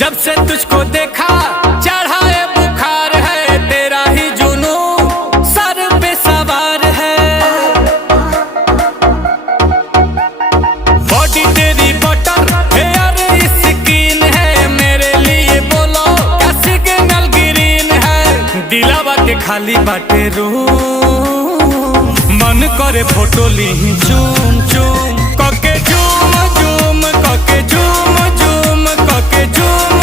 जब से तुझको देखा चढ़ा है बुखार है, तेरा ही जुनून सर पे सवार है। बॉडी तेरी बटर हेयर स्किन है, मेरे लिए बोलो क्या सिग्नल ग्रीन है। दिलावा के खाली बाटे रूम, मन करे फोटो ली चूम चूम कके, झूम झूम कके, झूम झूम कके, झूम